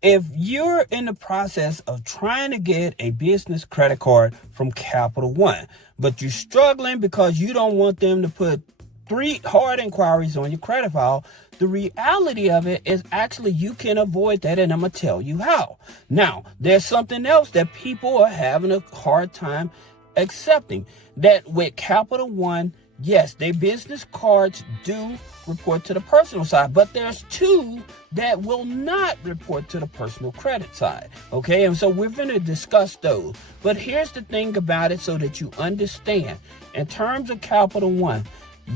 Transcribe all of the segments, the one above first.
If you're in the process of trying to get a business credit card from Capital One, but you're struggling because you don't want them to put 3 hard inquiries on your credit file, the reality of it is actually you can avoid that, and I'm going to tell you how. Now, there's something else that people are having a hard time accepting, that with Capital One, yes, their business cards do report to the personal side, but there's 2 that will not report to the personal credit side. Okay, and so we're going to discuss those. But here's the thing about it so that you understand. In terms of Capital One,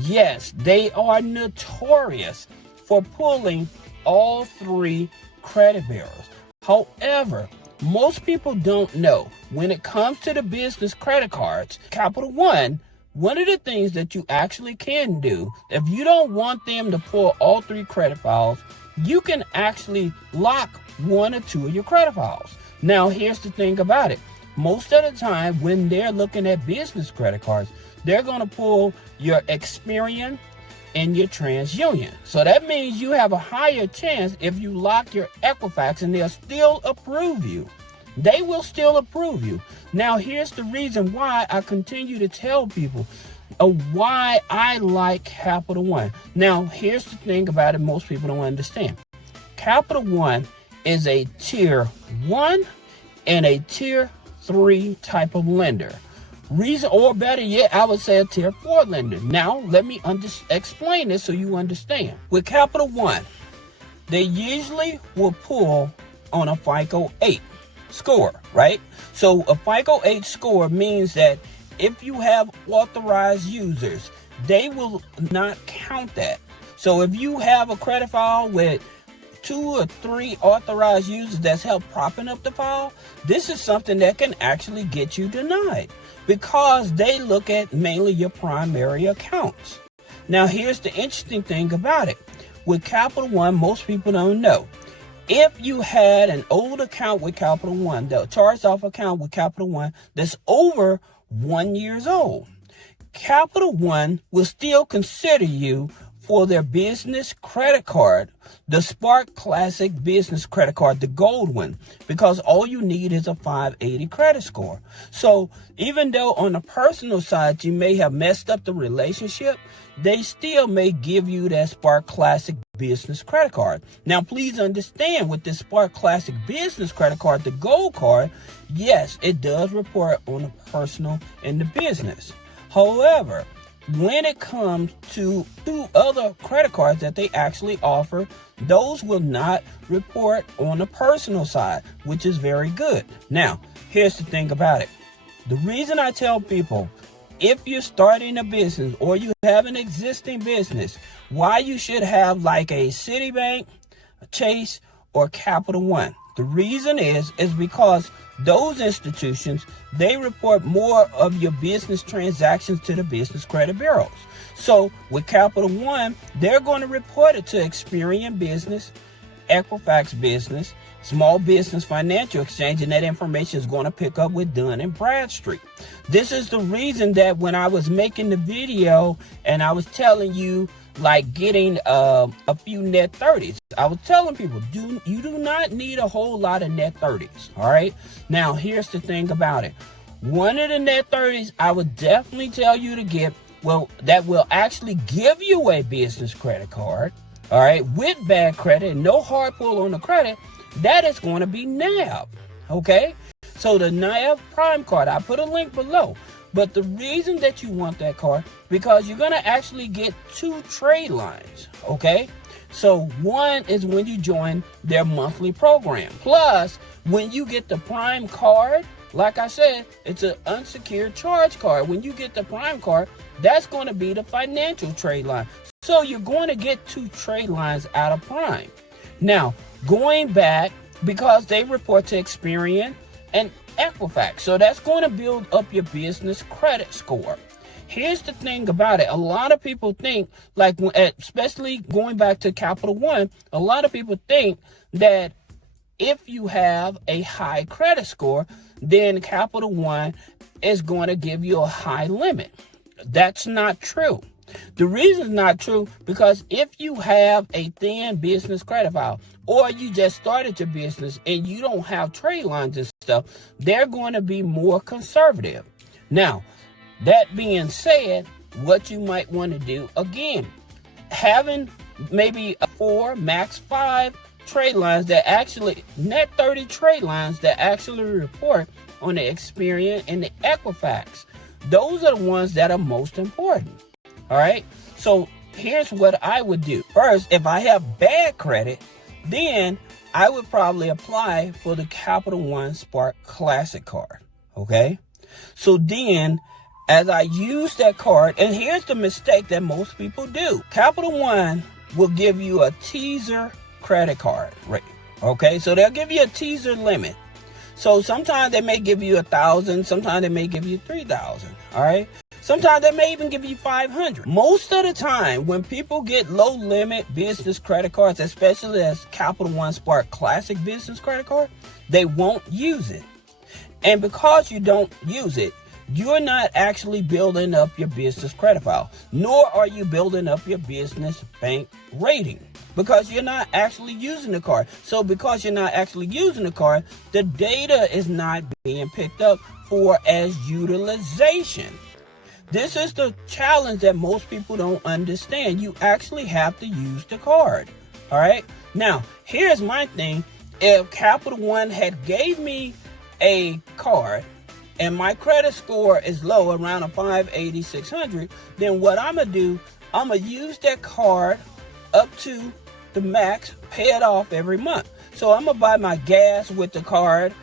yes, they are notorious for pulling all 3 credit bureaus. However, most people don't know when it comes to the business credit cards, Capital One, one of the things that you actually can do, if you don't want them to pull all 3 credit files, you can actually lock 1 or 2 of your credit files. Now, here's the thing about it. Most of the time, when they're looking at business credit cards, they're going to pull your Experian and your TransUnion. So that means you have a higher chance if you lock your Equifax, and they'll still approve you. They will still approve you. Now, here's the reason why I continue to tell people why I like Capital One. Now, here's the thing about it most people don't understand. Capital One is a tier 1 and a tier 3 type of lender. Reason, or better yet, I would say a tier 4 lender. Now, let me explain this so you understand. With Capital One, they usually will pull on a FICO 8 score, right? So a FICO 8 score means that if you have authorized users, they will not count that. So if you have a credit file with 2 or 3 authorized users that's helped propping up the file, this is something that can actually get you denied because they look at mainly your primary accounts. Now, here's the interesting thing about it. With Capital One, most people don't know. If you had an old account with Capital One, the charged off account with Capital One that's over 1 year old, Capital One will still consider you for their business credit card, the Spark Classic Business Credit Card, the gold one, because all you need is a 580 credit score. So even though on the personal side you may have messed up the relationship, they still may give you that Spark Classic Business Credit Card. Now, please understand, with this Spark Classic Business Credit Card, the gold card, yes, it does report on the personal and the business. However, when it comes to 2 other credit cards that they actually offer, those will not report on the personal side, which is very good. Now, here's the thing about it. The reason I tell people, if you're starting a business or you have an existing business, why you should have like a Citibank, a Chase, or Capital One. The reason is because those institutions, they report more of your business transactions to the business credit bureaus. So with Capital One, they're going to report it to Experian Business, Equifax Business, Small Business Financial Exchange, and that information is going to pick up with Dun & Bradstreet. This is the reason that when I was making the video and I was telling you like getting a few net 30s, I was telling people, you do not need a whole lot of net 30s. All right. Now, here's the thing about it. One of the net 30s I would definitely tell you to get, well, that will actually give you a business credit card. All right. With bad credit, no hard pull on the credit. That is going to be NAV. Okay. So the NAV Prime card, I put a link below. But the reason that you want that card, because you're going to actually get 2 trade lines, okay? So one is when you join their monthly program. Plus, when you get the Prime card, like I said, it's an unsecured charge card. When you get the Prime card, that's going to be the financial trade line. So you're going to get 2 trade lines out of Prime. Now, going back, because they report to Experian and Equifax. So that's going to build up your business credit score. Here's the thing about it. A lot of people think, like, especially going back to Capital One, a lot of people think that if you have a high credit score, then Capital One is going to give you a high limit. That's not true. The reason it's not true because if you have a thin business credit file or you just started your business and you don't have trade lines and stuff, they're going to be more conservative. Now, that being said, what you might want to do, again, having maybe 4, max 5 trade lines that actually, net 30 trade lines that actually report on the Experian and the Equifax. Those are the ones that are most important. All right. So here's what I would do. First, if I have bad credit, then I would probably apply for the Capital One Spark Classic card. Okay. So then as I use that card, and here's the mistake that most people do. Capital One will give you a teaser credit card rate. Okay. So they'll give you a teaser limit. So sometimes they may give you 1,000. Sometimes they may give you 3,000. All right. Sometimes they may even give you 500. Most of the time, when people get low limit business credit cards, especially as Capital One Spark Classic business credit card, they won't use it. And because you don't use it, you're not actually building up your business credit file, nor are you building up your business bank rating because you're not actually using the card. So because you're not actually using the card, the data is not being picked up for as utilization. This is the challenge that most people don't understand. You actually have to use the card. All right. Now, here's my thing. If Capital One had gave me a card and my credit score is low, around a 580, 600, then what I'm going to do, I'm going to use that card up to the max, pay it off every month. So I'm going to buy my gas with the card.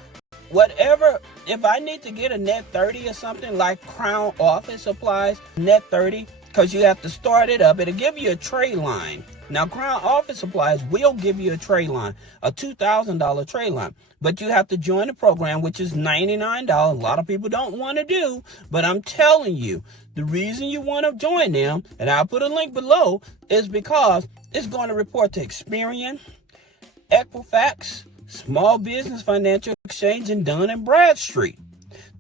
Whatever, if I need to get a net 30 or something like Crown Office Supplies, net 30, because you have to start it up. It'll give you a trade line. Now, Crown Office Supplies will give you a trade line, a $2,000 trade line. But you have to join the program, which is $99. A lot of people don't want to do, but I'm telling you, the reason you want to join them, and I'll put a link below, is because it's going to report to Experian, Equifax, Small Business Financial Exchange, and Dun & Bradstreet.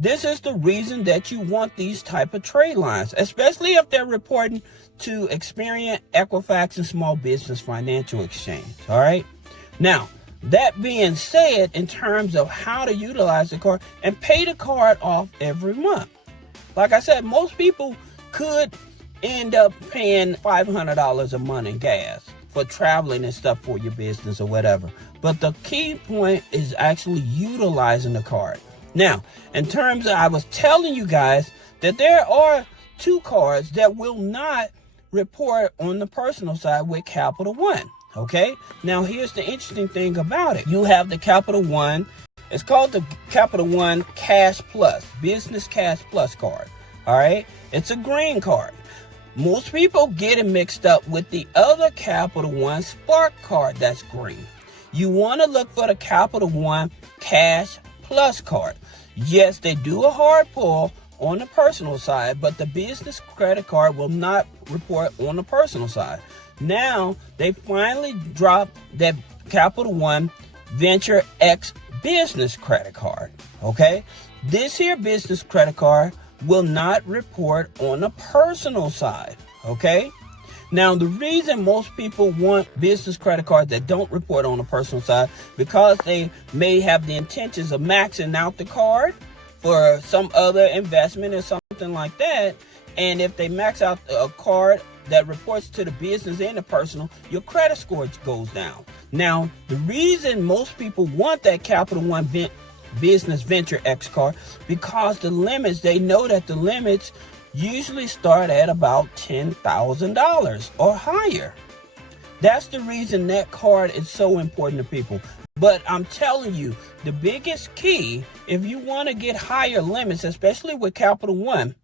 This is the reason that you want these type of trade lines, especially if they're reporting to Experian, Equifax, and Small Business Financial Exchange. All right. Now, that being said, in terms of how to utilize the card and pay the card off every month. Like I said, most people could end up paying $500 a month in gas for traveling and stuff for your business or whatever. But the key point is actually utilizing the card. Now, in terms of, I was telling you guys that there are 2 cards that will not report on the personal side with Capital One. Okay. Now, here's the interesting thing about it. You have the Capital One. It's called the Capital One Cash Plus, Business Cash Plus card. All right. It's a green card. Most people get it mixed up with the other Capital One Spark card that's green. You want to look for the Capital One Cash Plus card. Yes, they do a hard pull on the personal side, but the business credit card will not report on the personal side. Now, they finally dropped that Capital One Venture X business credit card. Okay? This here business credit card will not report on the personal side. Okay? Now, the reason most people want business credit cards that don't report on the personal side, because they may have the intentions of maxing out the card for some other investment or something like that. And if they max out a card that reports to the business and the personal, your credit score goes down. Now, the reason most people want that Capital One Business Venture X card, because the limits, they know that the limits usually start at about $10,000 or higher. That's the reason that card is so important to people. But I'm telling you, the biggest key, if you want to get higher limits, especially with Capital One,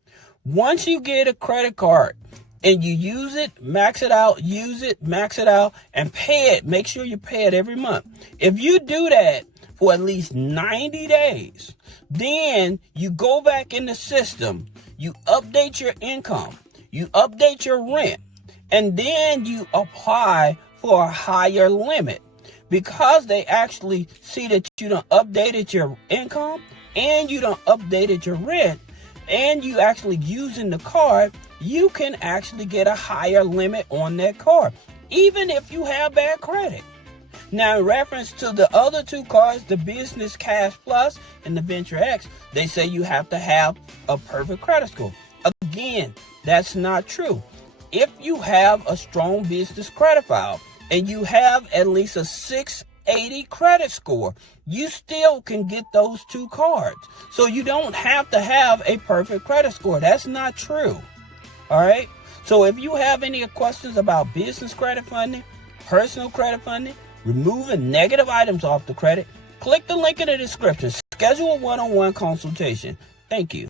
once you get a credit card and you use it, max it out, use it, max it out, and pay it, make sure you pay it every month. If you do that for at least 90 days, then you go back in the system, you update your income, you update your rent, and then you apply for a higher limit. Because they actually see that you done updated your income and you done updated your rent and you actually using the card, you can actually get a higher limit on that card, even if you have bad credit. Now, in reference to the other two cards, the Business Cash Plus and the Venture X, they say you have to have a perfect credit score. Again, that's not true. If you have a strong business credit file and you have at least a 680 credit score, you still can get those two cards. So you don't have to have a perfect credit score. That's not true. All right. So if you have any questions about business credit funding, personal credit funding, removing negative items off the credit, click the link in the description. Schedule a one-on-one consultation. Thank you.